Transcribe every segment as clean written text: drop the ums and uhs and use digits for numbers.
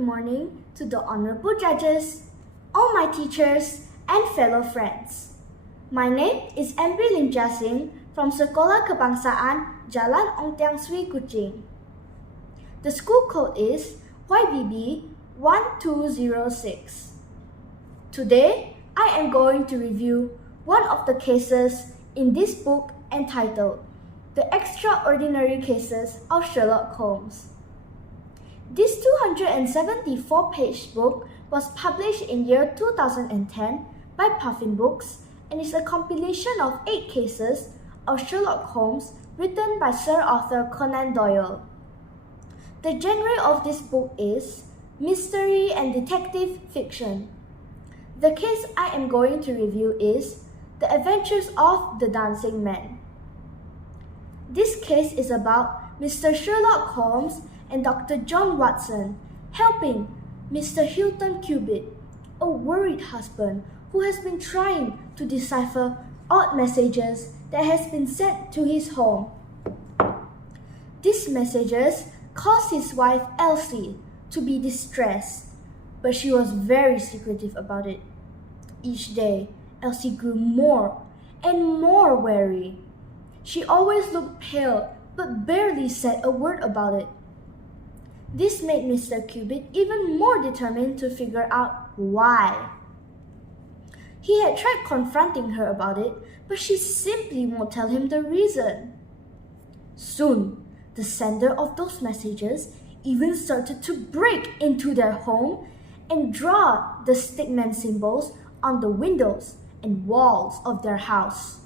good morning to the honorable judges, all my teachers, and fellow friends. My name is AMBRIE from Sekolah Kebangsaan Jalan SWEE, Kuching. The school code is YBB 1206. Today, I am going to review one of the cases in this book entitled The Extraordinary Cases of Sherlock Holmes. This 274-page book was published in year 2010 by Puffin Books and is a compilation of 8 cases of Sherlock Holmes written by Sir Arthur Conan Doyle. The genre of this book is mystery and detective fiction. The case I am going to review is The Adventures of the Dancing Man. This case is about Mr. Sherlock Holmes and Dr. John Watson helping Mr. Hilton Cubitt, a worried husband who has been trying to decipher odd messages that has been sent to his home. These messages caused his wife Elsie to be distressed, but she was very secretive about it. Each day, Elsie grew more and more wary. She always looked pale but barely said a word about it. This made Mr. Cubitt even more determined to figure out why. He had tried confronting her about it, but she simply won't tell him the reason. Soon, the sender of those messages even started to break into their home and draw the stickman symbols on the windows and walls of their house.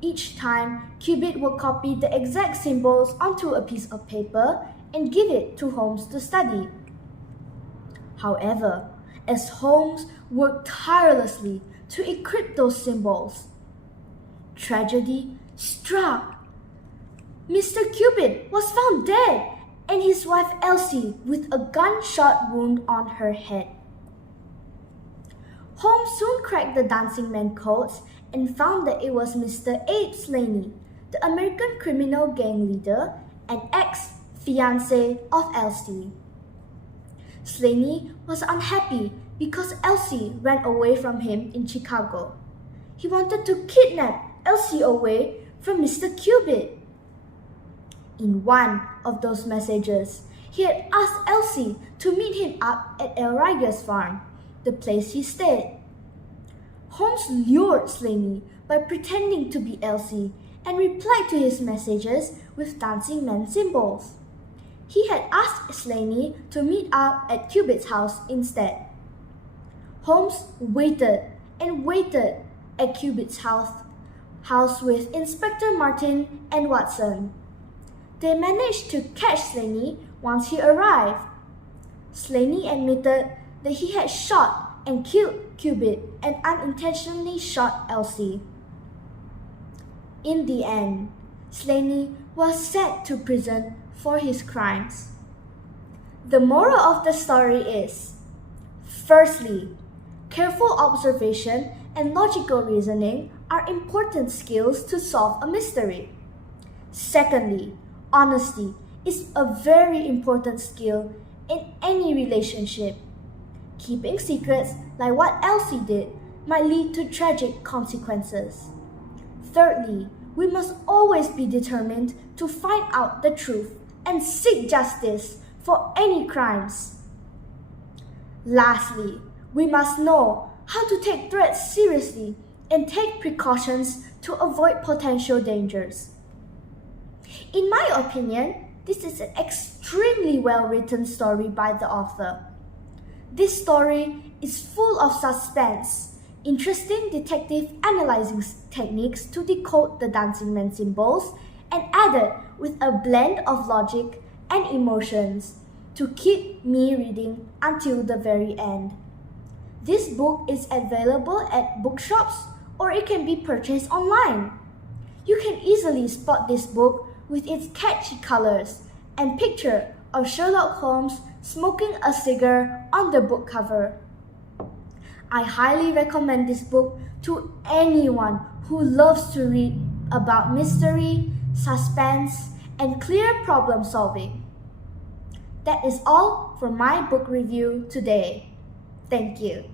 Each time, Cubitt would copy the exact symbols onto a piece of paper and give it to Holmes to study. However, as Holmes worked tirelessly to encrypt those symbols, tragedy struck. Mr. Cubitt was found dead, and his wife Elsie with a gunshot wound on her head. Holmes soon cracked the Dancing Man codes and found that it was Mr. Abe Slaney, the American criminal gang leader and ex-fiancé of Elsie. Slaney was unhappy because Elsie ran away from him in Chicago. He wanted to kidnap Elsie away from Mr. Cubitt. In one of those messages, he had asked Elsie to meet him up at El Riger's farm, the place he stayed. Holmes lured Slaney by pretending to be Elsie and replied to his messages with Dancing Man symbols. He had asked Slaney to meet up at Cubitt's house instead. Holmes waited and waited at Cubitt's house with Inspector Martin and Watson. They managed to catch Slaney once he arrived. Slaney admitted that he had shot and killed Cubitt and unintentionally shot Elsie. In the end, Slaney was sent to prison for his crimes. The moral of the story is, firstly, careful observation and logical reasoning are important skills to solve a mystery. Secondly, honesty is a very important skill in any relationship. Keeping secrets like what Elsie did might lead to tragic consequences. Thirdly, we must always be determined to find out the truth and seek justice for any crimes. Lastly, we must know how to take threats seriously and take precautions to avoid potential dangers. In my opinion, this is an extremely well-written story by the author. This story is full of suspense, interesting detective analyzing techniques to decode the Dancing Man symbols, and added with a blend of logic and emotions to keep me reading until the very end. This book is available at bookshops or it can be purchased online. You can easily spot this book with its catchy colors and picture of Sherlock Holmes smoking a cigar on the book cover. I highly recommend this book to anyone who loves to read about mystery, suspense, and clear problem solving. That is all for my book review today. Thank you.